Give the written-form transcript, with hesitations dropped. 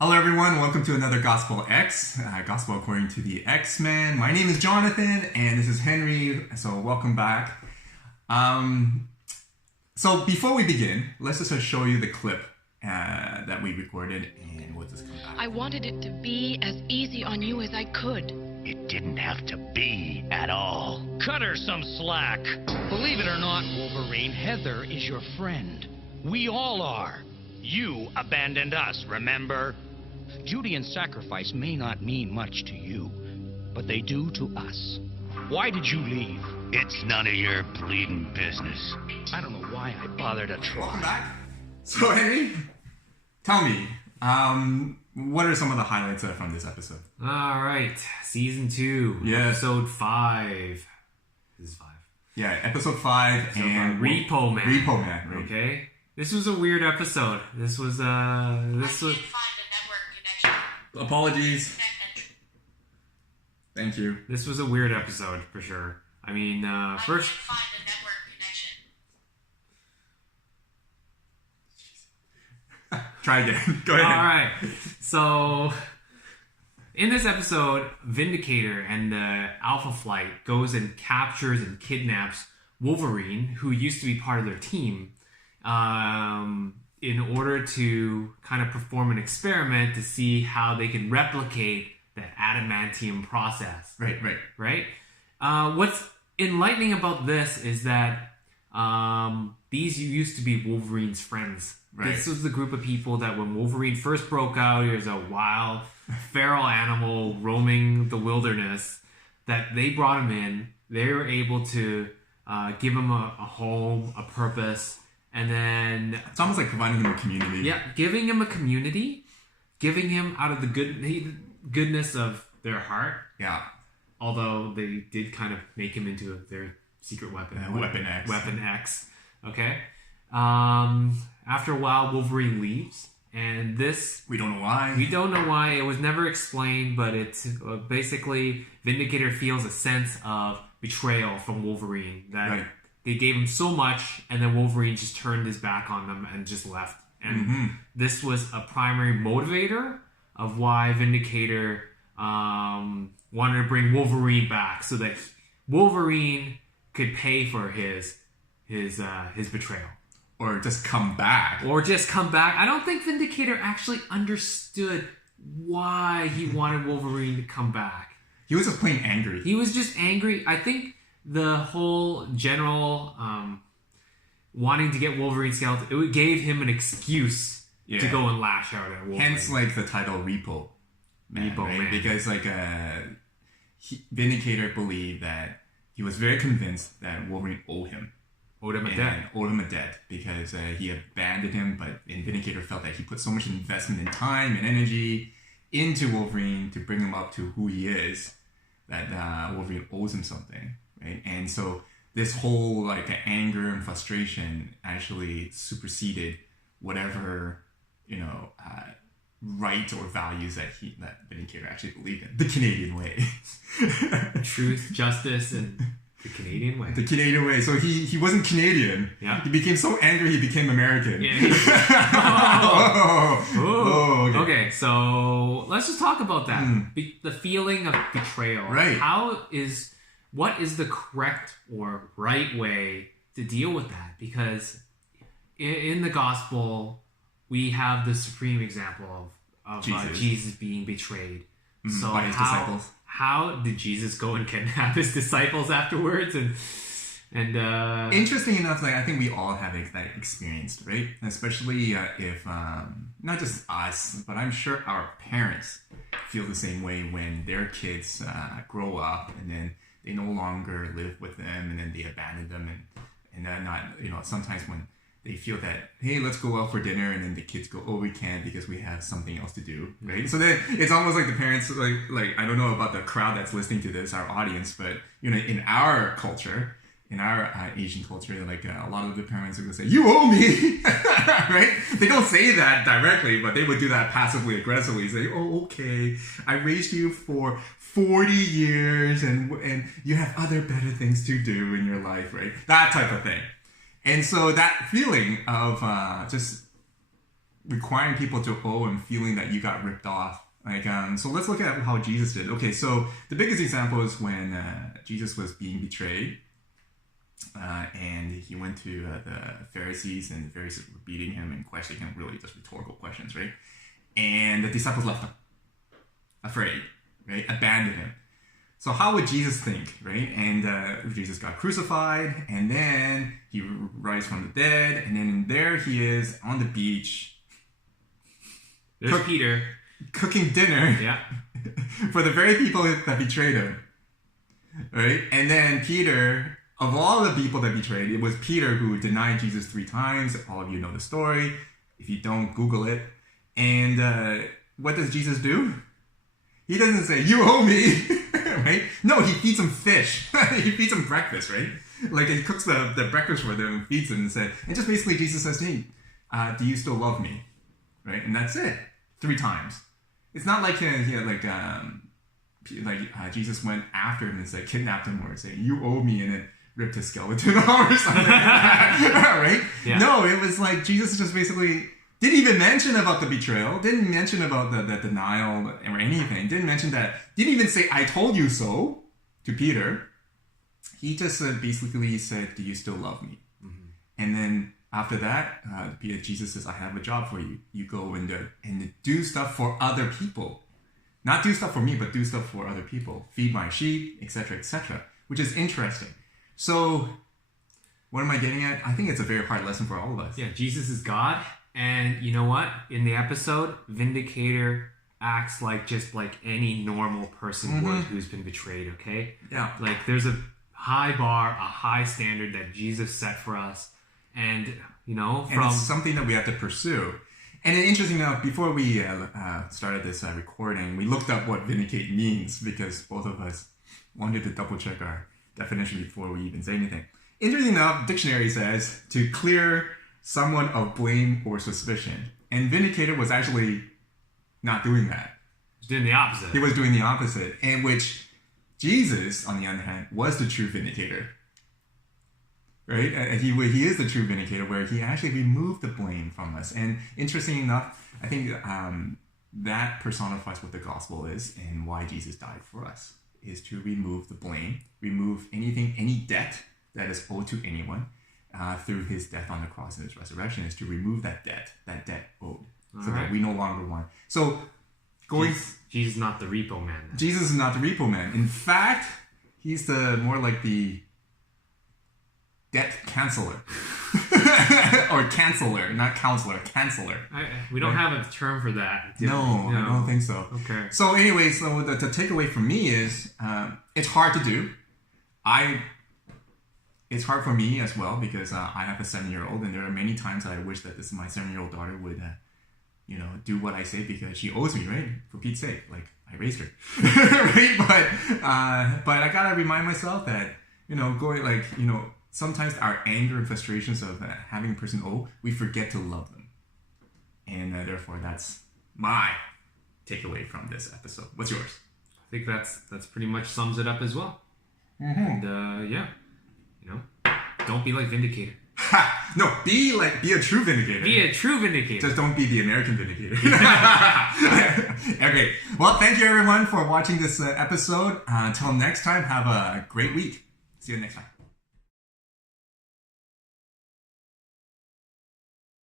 Hello, everyone. Welcome to another Gospel X, Gospel according to the X-Men. My name is Jonathan, and this is Henry. So, welcome back. So, before we begin, let's just show you the clip that we recorded, and we'll just come back. I wanted it to be as easy on you as I could. It didn't have to be at all. Cut her some slack. Believe it or not, Wolverine, Heather is your friend. We all are. You abandoned us, remember? Duty and sacrifice may not mean much to you, but they do to us. Why did you leave? It's none of your bleeding business. I don't know why I bothered to try. Welcome back. So, Henry, tell me, what are some of the highlights from this episode? All right, season 2, Yeah. episode 5. This is 5. Yeah, episode 5 and Repo Man. Repo Man, right? Okay, this was a weird episode. This was. Apologies. Thank you. This was a weird episode for sure. I mean, first. Try again. Go ahead. All right. So, in this episode, Vindicator and the Alpha Flight goes and captures and kidnaps Wolverine, who used to be part of their team, in order to kind of perform an experiment to see how they can replicate that adamantium process. Right. What's enlightening about this is that these used to be Wolverine's friends. Right. This was the group of people that when Wolverine first broke out, he was a wild, feral animal roaming the wilderness, that they brought him in. They were able to give him a home, a purpose, and then... It's almost like providing him a community. Yeah, giving him a community, giving him out of the goodness of their heart. Yeah. Although they did kind of make him into their secret weapon. Weapon X. Weapon X. Okay. After a while, Wolverine leaves. And this... We don't know why. We don't know why. It was never explained, but it's basically Vindicator feels a sense of betrayal from Wolverine. That Right. they gave him so much, and then Wolverine just turned his back on them and just left. And this was a primary motivator of why Vindicator wanted to bring Wolverine back, so that Wolverine could pay for his betrayal. Or just come back. I don't think Vindicator actually understood why he wanted Wolverine to come back. He was just plain angry. He was just angry. I think the whole general wanting to get Wolverine's scalp, it gave him an excuse to go and lash out at Wolverine. Hence, like, the title Repo Man. Repo Man. Because, like, Vindicator believed that he was very convinced that Wolverine owed him. Owed him a debt because he abandoned him, but Vindicator felt that he put so much investment in time and energy into Wolverine to bring him up to who he is, that Wolverine owes him something, right? And so this whole like anger and frustration actually superseded whatever right or values that Vindicator actually believed in. The Canadian way. Truth, justice, and the Canadian way. The Canadian way. So he wasn't Canadian. Yeah. He became so angry he became American. Yeah. Okay, so let's just talk about that. The feeling of betrayal. Right. What is the correct or right way to deal with that? Because in the gospel, we have the supreme example of Jesus being betrayed. So by his disciples. How did Jesus go and kidnap his disciples afterwards? And interesting enough, like I think we all have that experience, right? Especially if not just us, but I'm sure our parents feel the same way when their kids grow up and then they no longer live with them, and then they abandon them, and then not sometimes when they feel that, hey, let's go out for dinner, and then the kids go, oh, we can't because we have something else to do, right? So then it's almost like the parents, like I don't know about the crowd that's listening to this, our audience, but in our culture, in our Asian culture, like a lot of the parents are going to say, you owe me, right? They don't say that directly, but they would do that passively aggressively, say, oh, okay, I raised you for 40 years and you have other better things to do in your life, right? That type of thing. And so that feeling of just requiring people to owe and feeling that you got ripped off. Like, so let's look at how Jesus did. Okay, so the biggest example is when Jesus was being betrayed, and he went to the Pharisees, and the Pharisees were beating him and questioning him, really just rhetorical questions, right? And the disciples left him, afraid, right? Abandoned him. So how would Jesus think, right? And Jesus got crucified, and then he rise from the dead, and then there he is on the beach. There's Peter. Cooking dinner for the very people that betrayed him, right? And then Peter, of all the people that betrayed, it was Peter who denied Jesus 3 times. All of you know the story. If you don't, Google it. And what does Jesus do? He doesn't say, you owe me, right? No, he feeds him fish. He feeds him breakfast, right? Like he cooks the breakfast for them and feeds them and just basically Jesus says to him, do you still love me? Right? And that's it. 3 times. It's not like Jesus went after him and said, kidnapped him or saying, you owe me, and then ripped his skeleton off or something like that, right? Yeah. No, it was like Jesus just basically didn't even mention about the betrayal, didn't mention about the denial or anything, didn't mention that, didn't even say, I told you so to Peter. He just basically said, do you still love me? Mm-hmm. And then after that, Jesus says, I have a job for you. You go and do stuff for other people. Not do stuff for me, but do stuff for other people. Feed my sheep, etc., etc., which is interesting. So, what am I getting at? I think it's a very hard lesson for all of us. Yeah, Jesus is God. And you know what? In the episode, Vindicator acts just like any normal person would who's been betrayed, okay? Yeah. Like, there's a high bar, a high standard that Jesus set for us. And, and it's something that we have to pursue. And interesting enough, before we started this recording, we looked up what vindicate means because both of us wanted to double check our definition before we even say anything. Interesting enough, dictionary says to clear someone of blame or suspicion. And vindicator was actually not doing that. He was doing the opposite. He was doing the opposite. And which Jesus, on the other hand, was the true vindicator. Right? And he is the true vindicator where he actually removed the blame from us. And interesting enough, I think that personifies what the gospel is and why Jesus died for us, is to remove the blame, remove any debt that is owed to anyone through his death on the cross and his resurrection, is to remove that debt owed. So that we no longer want. So Jesus is not the Repo Man. Then. Jesus is not the Repo Man. In fact, he's more like the debt canceller. Or canceller, not counselor, canceller. We don't have a term for that. No, I don't think so. Okay. So anyway, the takeaway for me is it's hard to do. It's hard for me as well because I have a 7-year-old, and there are many times that I wish that my 7-year-old daughter would, do what I say because she owes me, right? For Pete's sake, like I raised her, right? But I gotta remind myself that sometimes our anger and frustrations of having a person owe, we forget to love them. And therefore, that's my takeaway from this episode. What's yours? I think that's pretty much sums it up as well. Mm-hmm. And, don't be like Vindicator. No, be a true Vindicator. Be a true Vindicator. Just don't be the American Vindicator. Okay. Well, thank you everyone for watching this episode. Until next time, have a great week. See you next time.